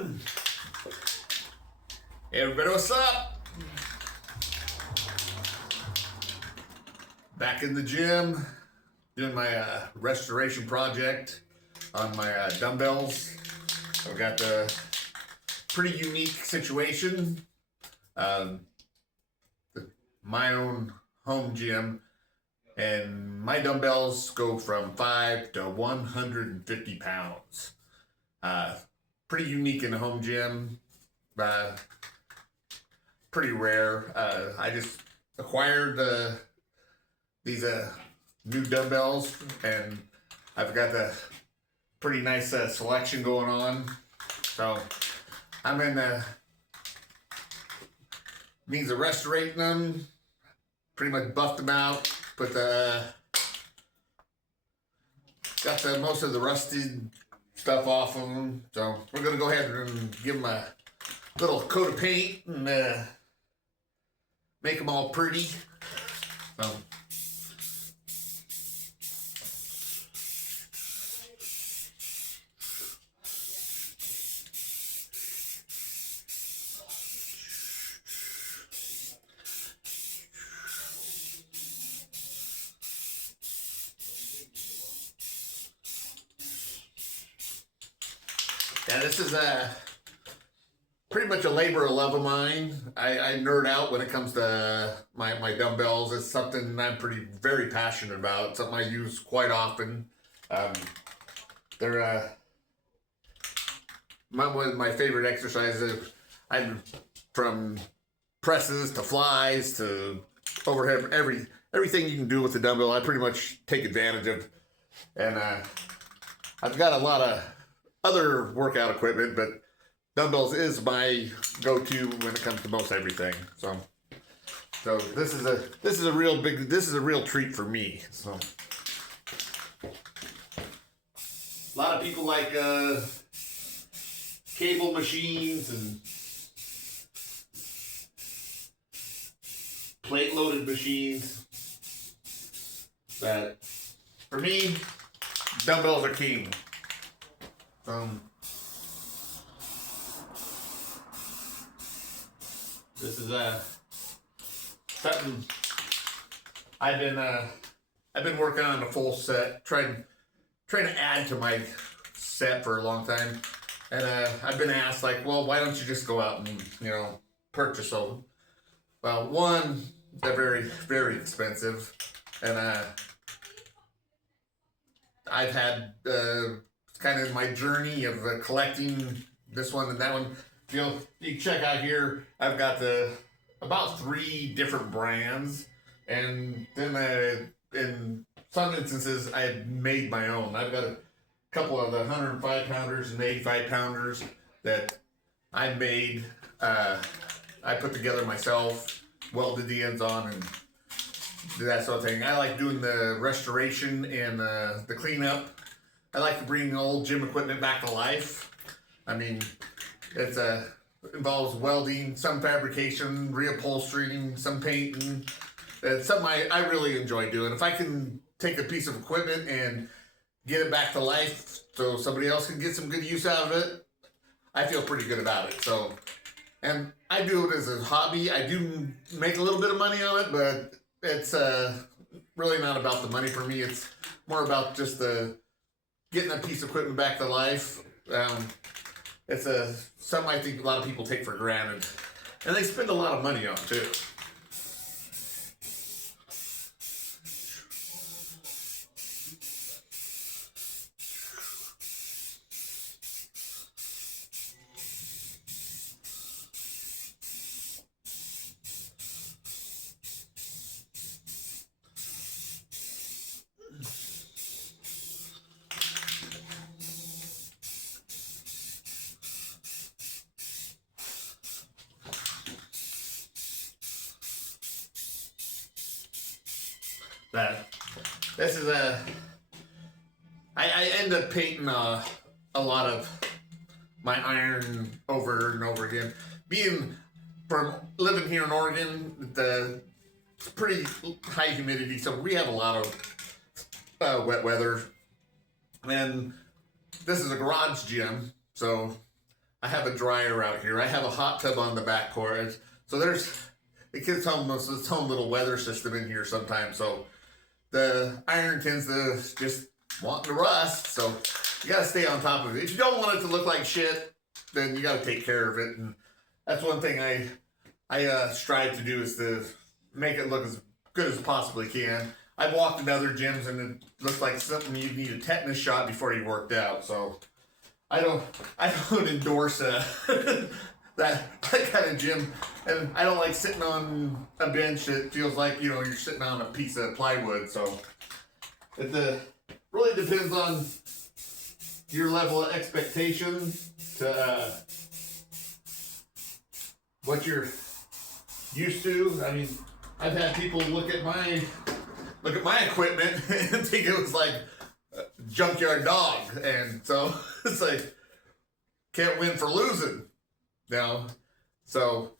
Hey everybody, what's up? Back in the gym, doing my restoration project on my dumbbells. I've got the pretty unique situation. My own home gym, and my dumbbells go from 5 to 150 pounds. Pretty unique in the home gym. Pretty rare. I just acquired these new dumbbells, and I've got the pretty nice selection going on. So I'm in the means of restorating them. Pretty much buffed them out. Put got the most of the rusted stuff off of them. So we're gonna go ahead and give them a little coat of paint and make them all pretty. So yeah, this is pretty much a labor of love of mine. I nerd out when it comes to my dumbbells. It's something I'm very passionate about. It's something I use quite often. They're one of my favorite exercises. I'm from presses to flies to overhead, everything you can do with the dumbbell, I pretty much take advantage of. And I've got a lot of other workout equipment, but dumbbells is my go-to when it comes to most everything. So this is a real treat for me. So a lot of people like cable machines and plate-loaded machines, but for me, dumbbells are king. This is something I've been working on a full set, trying to add to my set for a long time, and I've been asked, like, well, why don't you just go out and purchase them? Well, one, they're very, very expensive, and I've had kind of my journey of collecting this one and that one. You check out here, I've got about 3 different brands, and then in some instances I've made my own. I've got a couple of the 105 pounders and 85 pounders that I made. I put together myself, welded the ends on, and that sort of thing. I like doing the restoration and the cleanup. I like to bring old gym equipment back to life. I mean, it involves welding, some fabrication, reupholstering, some painting. It's something I really enjoy doing. If I can take a piece of equipment and get it back to life so somebody else can get some good use out of it, I feel pretty good about it. So, and I do it as a hobby. I do make a little bit of money on it, but it's really not about the money for me. It's more about just getting a piece of equipment back to life. It's something I think a lot of people take for granted, and they spend a lot of money on too. This is I end up painting a lot of my iron over and over again. Being from living here in Oregon, it's pretty high humidity, so we have a lot of wet weather. And this is a garage gym, so I have a dryer out here. I have a hot tub on the back porch. So it gets almost its own little weather system in here sometimes. So the iron tends to just want to rust. So you got to stay on top of it. If you don't want it to look like shit, then you got to take care of it. And that's one thing I strive to do, is to make it look as good as possibly can. I've walked in other gyms and it looks like something you'd need a tetanus shot before you worked out. So I don't endorse that kind of gym, and I don't like sitting on a bench that feels like, you know, you're sitting on a piece of plywood. So it really depends on your level of expectation to what you're used to. I mean, I've had people look at my equipment and think it was like a junkyard dog, and so it's like, can't win for losing, you know. So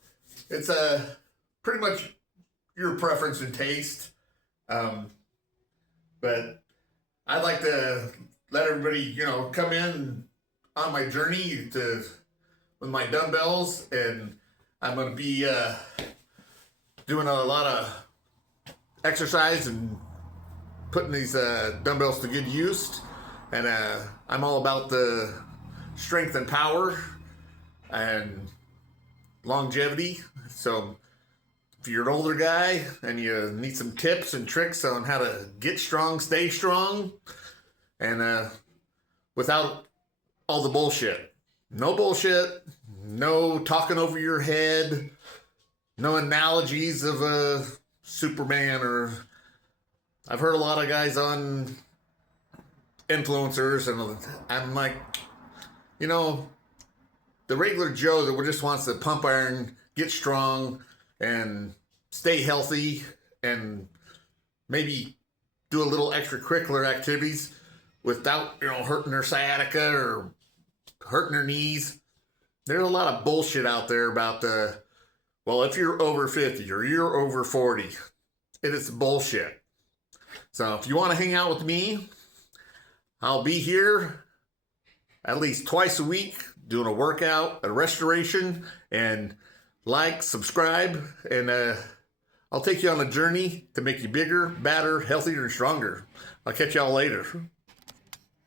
it's pretty much your preference and taste, but I'd like to let everybody, you know, come in on my journey with my dumbbells, and I'm going to be doing a lot of exercise and putting these dumbbells to good use. And I'm all about the strength and power and longevity. So if you're an older guy and you need some tips and tricks on how to get strong, stay strong, and without all the bullshit. No bullshit, no talking over your head, no analogies of a Superman, or I've heard a lot of guys on influencers, and I'm like, you know, the regular Joe that just wants to pump iron, get strong, and stay healthy, and maybe do a little extracurricular activities without, you know, hurting their sciatica or hurting their knees. There's a lot of bullshit out there about well, if you're over 50 or you're over 40, it is bullshit. So if you want to hang out with me, I'll be here at least twice a week doing a workout, a restoration, and like, subscribe, and I'll take you on a journey to make you bigger, badder, healthier, and stronger. I'll catch y'all later.